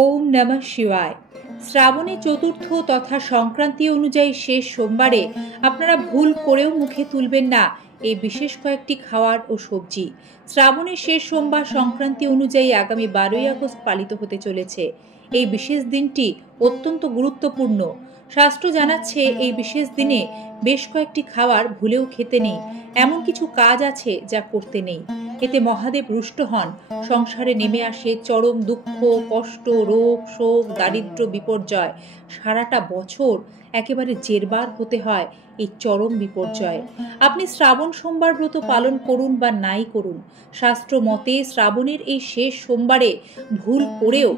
ওম নমঃ শিবায়। শ্রাবণে চতুর্থ তথা সংক্রান্তি অনুযায়ী শেষ সোমবারে আপনারা ভুল করেও মুখে তুলবেন না এই বিশেষ কয়েকটি খাবার ও সবজি। শ্রাবণের শেষ সোমবার সংক্রান্তি অনুযায়ী আগামী 12ই আগস্ট পালিত হতে চলেছে। এই বিশেষ দিনটি অত্যন্ত গুরুত্বপূর্ণ। শাস্ত্র জানাচ্ছে এই বিশেষ দিনে বেশ কয়েকটি খাবার ভুলেও খেতে নেই। এমন কিছু কাজ আছে যা করতে নেই। এতে মহাদেব রুষ্ট হন, সংসারে নেমে আসে চরম দুঃখ, কষ্ট, রোগ, শোক, দারিদ্র, বিপর্যয়। সারাটা বছর একেবারে জেরবার হতে হয় এই চরম বিপর্যয়। আপনি শ্রাবণ সোমবার ব্রত পালন করুন বা নাই করুন, শাস্ত্র মতে শ্রাবণের এই শেষ সোমবারে ভুল করেও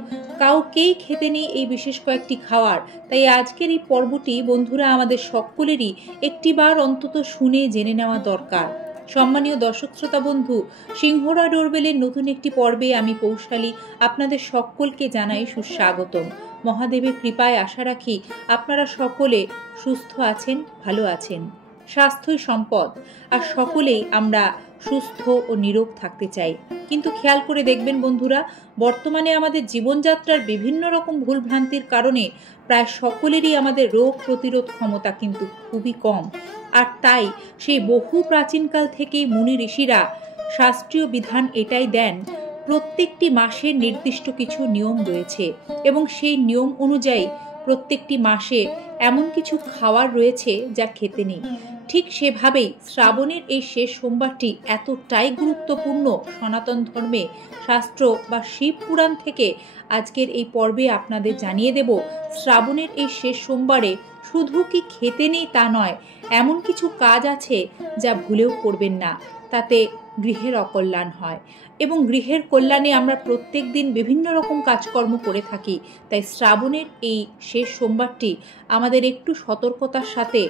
কাউকেই খেতে নেই এই বিশেষ কয়েকটি খাবার। তাই আজকের এই পর্বটি বন্ধুরা আমাদের সকলেরই একটিবার অন্তত শুনে জেনে নেওয়া দরকার। সম্মানীয় দর্শক শ্রোতা বন্ধু, সিংহরা ডোরবেলের নতুন একটি পর্বে আমি পৌশালী আপনাদের সকলকে জানাই সুস্বাগতম। মহাদেবের কৃপায় আশা রাখি আপনারা সকলে সুস্থ আছেন, ভালো আছেন। স্বাস্থ্যই সম্পদ, আর সকলেই আমরা সুস্থ ও নিরোগ থাকতে চাই। কিন্তু খেয়াল করে দেখবেন বন্ধুরা, বর্তমানে আমাদের জীবনযাত্রার বিভিন্ন রকম ভুলভ্রান্তির কারণে প্রায় সকলেরই আমাদের রোগ প্রতিরোধ ক্ষমতা কিন্তু খুবই কম। আর তাই সেই বহু প্রাচীনকাল থেকেই মুনি ঋষিরা শাস্ত্রীয় বিধান এটাই দেন, প্রত্যেকটি মাসের নির্দিষ্ট কিছু নিয়ম রয়েছে এবং সেই নিয়ম অনুযায়ী প্রত্যেকটি মাসে এমন কিছু খাবার রয়েছে যা খেতে নেই। ঠিক সেভাবেই শ্রাবণের এই শেষ সোমবারটি এতটাই গুরুত্বপূর্ণ সনাতন ধর্মে। শাস্ত্র বা শিব পুরাণ থেকে আজকের এই পর্বে আপনাদের জানিয়ে দেব, শ্রাবণের এই শেষ সোমবারে শুধু কি খেতে নেই তা নয়, এমন কিছু কাজ আছে যা ভুলেও করবেন না। তাতে গৃহের অকল্যাণ হয় এবং গৃহের কল্যাণে আমরা প্রত্যেক দিন বিভিন্ন রকম কাজকর্ম করে থাকি। তাই শ্রাবণের এই শেষ সোমবারটি আমাদের একটু সতর্কতার সাথে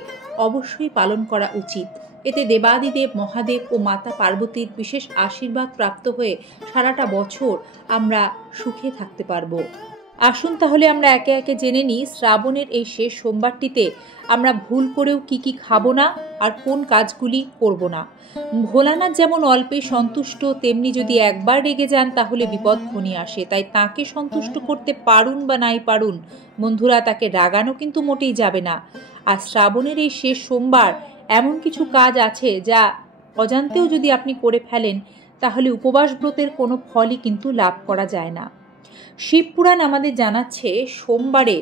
অবশ্যই পালন করা উচিত। এতে দেবাদিদেব মহাদেব ও মাতা পার্বতীর বিশেষ আশীর্বাদ প্রাপ্ত হয়ে সারাটা বছর আমরা সুখে থাকতে পারবো। আসুন তাহলে আমরা একে একে জেনে নিই শ্রাবণের এই শেষ সোমবারটিতে আমরা ভুল করেও কি কি খাবো না আর কোন কাজগুলি করব না। ভোলানাথ যেমন অল্পে সন্তুষ্ট, তেমনি যদি একবার রেগে যান তাহলে বিপদ ঘনিয়ে আসে। তাই তাকে সন্তুষ্ট করতে পারুন বা নাই পারুন বন্ধুরা, তাকে রাগানো কিন্তু মোটেই যাবে না। আর শ্রাবণের এই শেষ সোমবার এমন কিছু কাজ আছে যা অজান্তেও যদি আপনি করে ফেলেন তাহলে উপবাস ব্রতের কোনো ফলই কিন্তু লাভ করা যায় না। শিবপুরাণ আমাদের জানাচ্ছে সোমবারে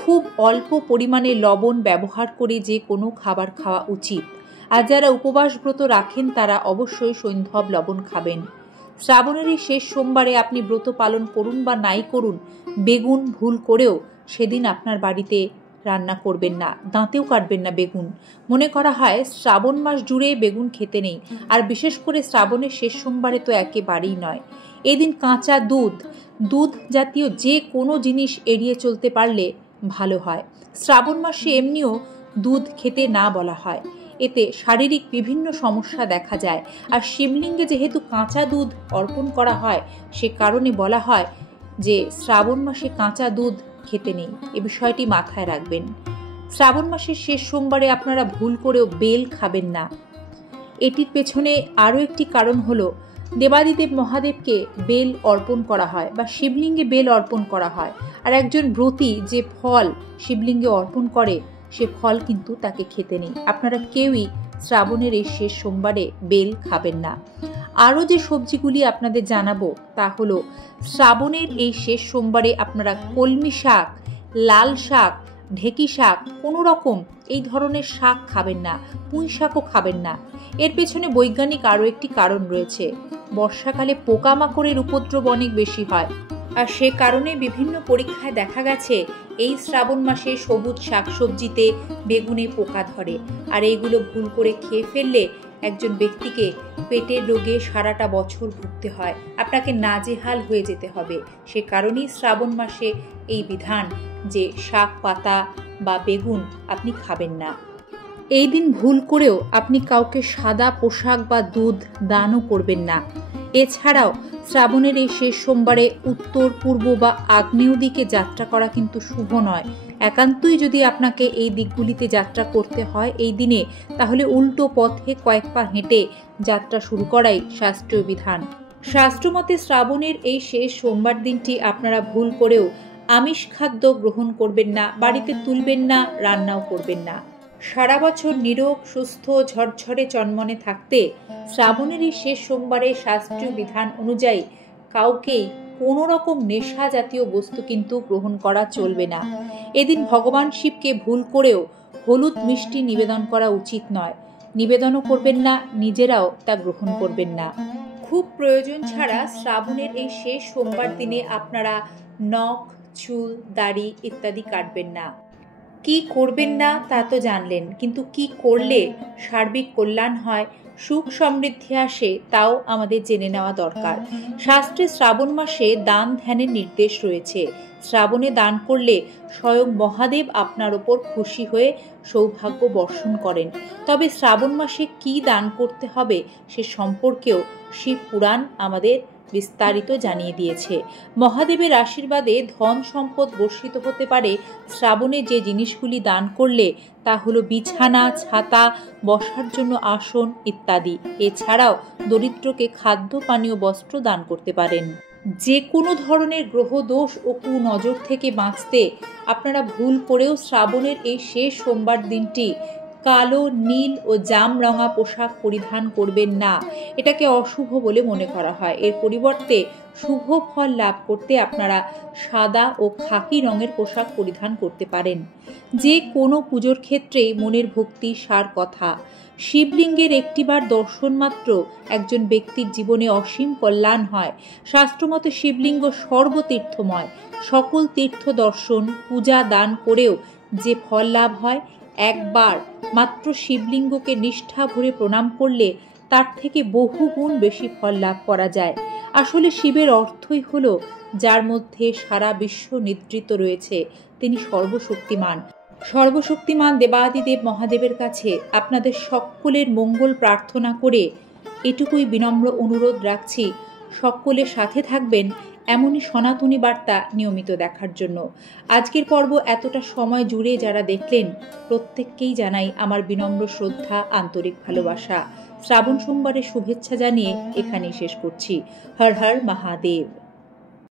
খুব অল্প পরিমাণে লবণ ব্যবহার করে যে কোনো খাবার খাওয়া উচিত। আর যারা উপবাস ব্রত রাখেন তারা অবশ্যই সৈন্ধব লবণ খাবেন। শ্রাবণের এই শেষ সোমবারে আপনি ব্রত পালন করুন বা নাই করুন, বেগুন ভুল করেও সেদিন আপনার বাড়িতে রান্না করবেন না, দাঁতেও কাটবেন না বেগুন। মনে করা হয় শ্রাবণ মাস জুড়ে বেগুন খেতে নেই, আর বিশেষ করে শ্রাবণের শেষ সোমবারে তো একেবারেই নয়। এদিন কাঁচা দুধ জাতীয় যে কোনো জিনিস এড়িয়ে চলতে পারলে ভালো হয়। শ্রাবণ মাসে এমনিও দুধ খেতে না বলা হয়, এতে শারীরিক বিভিন্ন সমস্যা দেখা যায়। আর শিবলিঙ্গে যেহেতু কাঁচা দুধ অর্পণ করা হয়, সে কারণে বলা হয় যে শ্রাবণ মাসে কাঁচা দুধ খেতে নেই। এ বিষয়টি মাথায় রাখবেন। শ্রাবণ মাসের শেষ সোমবারে আপনারা ভুল করেও বেল খাবেন না। এটির পেছনে আরও একটি কারণ হলো, দেবাদিদেব মহাদেবকে বেল অর্পণ করা হয় বা শিবলিঙ্গে বেল অর্পণ করা হয়। আর একজন ব্রতী যে ফল শিবলিঙ্গে অর্পণ করে সে ফল কিন্তু তাকে খেতে নেই। আপনারা কেউই শ্রাবণের এই শেষ সোমবারে বেল খাবেন না। আরও যে সবজিগুলি আপনাদের জানাবো তা হলো, শ্রাবণের এই শেষ সোমবারে আপনারা কলমি শাক, লাল শাক, ঢেকি শাক, কোনো রকম এই ধরনের শাক খাবেন না। পুঁই শাকও খাবেন না। এর পেছনে বৈজ্ঞানিক আরও একটি কারণ রয়েছে। বর্ষাকালে পোকামাকড়ের উপদ্রব অনেক বেশি হয়, আর সে কারণে বিভিন্ন পরীক্ষায় দেখা গেছে এই শ্রাবণ মাসে সবুজ শাকসবজিতে বেগুনে পোকা ধরে। আর এইগুলো ভুল করে খেয়ে ফেললে একজন ব্যক্তিকে পেটের রোগে সারাটা বছর ভুগতে হয়, আপনাকে নাজেহাল হয়ে যেতে হবে। সে কারণেই শ্রাবণ মাসে এই বিধান যে শাক পাতা বা বেগুন আপনি খাবেন না। এই দিন ভুল করেও আপনি কাউকে সাদা পোশাক বা দুধ দানও করবেন না। এছাড়াও শ্রাবণের এই শেষ সোমবারে উত্তর, পূর্ব বা আগ্নেয় দিকে যাত্রা করা কিন্তু শুভ নয়। একান্তই যদি আপনাকে এই দিকগুলিতে যাত্রা করতে হয় এই দিনে, তাহলে উল্টো পথে কয়েক পা হেঁটে যাত্রা শুরু করাই শাস্ত্রীয় বিধান। শাস্ত্রমতে শ্রাবণের এই শেষ সোমবার দিনটি আপনারা ভুল করেও আমিষ খাদ্য গ্রহণ করবেন না, বাড়িতে তুলবেন না, রান্নাও করবেন না। সারা বছর নিরোগ সুস্থ ঝরঝরে চনমনে থাকতে শ্রাবণের এই শেষ সোমবারে শাস্ত্রীয় বিধান অনুযায়ী কাউকেই কোনো রকম নেশা জাতীয় বস্তু কিন্তু গ্রহণ করা চলবে না। এদিন ভগবান শিবকে ভুল করেও হলুদ মিষ্টি নিবেদন করা উচিত নয়। নিবেদনও করবেন না, নিজেরাও তা গ্রহণ করবেন না। খুব প্রয়োজন ছাড়া শ্রাবণের এই শেষ সোমবার দিনে আপনারা নখ, চুল, দাড়ি ইত্যাদি কাটবেন না। কি করবেন না তা তো জানলেন, কিন্তু কি করলে সার্বিক কল্যাণ হয়, সুখ সমৃদ্ধি আসে, তাও আমাদের জেনে নেওয়া দরকার। শাস্ত্রে শ্রাবণ মাসে দান ধ্যানের নির্দেশ রয়েছে। শ্রাবণে দান করলে স্বয়ং মহাদেব আপনার ওপর খুশি হয়ে সৌভাগ্য বর্ষণ করেন। তবে শ্রাবণ মাসে কি দান করতে হবে সে সম্পর্কেও শিব পুরাণ আমাদের বিস্তারিত জানিয়ে দিয়েছে। মহাদেবের আশীর্বাদে ধন সম্পদ বর্ষিত হতে পারে শ্রাবণে যে জিনিসগুলি দান করলে, তা হলো বিছানা, ছাতা, বসার জন্য আসন ইত্যাদি। এছাড়াও দরিদ্রকে খাদ্য, পানীয়, বস্ত্র দান করতে পারেন। যে কোনো ধরনের গ্রহ দোষ ও কুনজর থেকে বাঁচতে আপনারা ভুল করেও শ্রাবণের এই শেষ সোমবার দিনটি কালো, নীল ও জাম রঙা পোশাক পরিধান করবেন না। এটাকে অশুভ বলে মনে করা হয়। এর পরিবর্তে শুভ ফল লাভ করতে আপনারা সাদা ও খাকি রঙের পোশাক পরিধান করতে পারেন। যে কোনো পুজোর ক্ষেত্রেই মনের ভক্তি সার কথা। শিবলিঙ্গের একটিবার দর্শন মাত্র একজন ব্যক্তির জীবনে অসীম কল্যাণ হয়। শাস্ত্রমতে শিবলিঙ্গ সর্বতীর্থময়। সকল তীর্থ দর্শন, পূজা, দান করেও যে ফল লাভ হয়, একবার মাত্র শিবলিঙ্গকে নিষ্ঠা ভরে প্রণাম করলে তার থেকে বহু গুণ বেশি ফল লাভ করা যায়। আসলে শিবের অর্থই হলো যার মধ্যে সারা বিশ্ব নিদ্রিত রয়েছে, তিনি সর্বশক্তিমান। সর্বশক্তিমান দেবাদিদেব মহাদেবের কাছে আপনাদের সকলের মঙ্গল প্রার্থনা করে এটুকুই বিনম্র অনুরোধ রাখছি, সকলের সাথে থাকবেন এমনই সনাতনী বার্তা নিয়মিত দেখার জন্য। আজকের পর্ব এতটা সময় জুড়ে যারা দেখলেন, প্রত্যেককেই জানাই আমার বিনম্র শ্রদ্ধা, আন্তরিক ভালোবাসা। শ্রাবণ সোমবারের শুভেচ্ছা জানিয়ে এখানেই শেষ করছি। হর হর মহাদেব।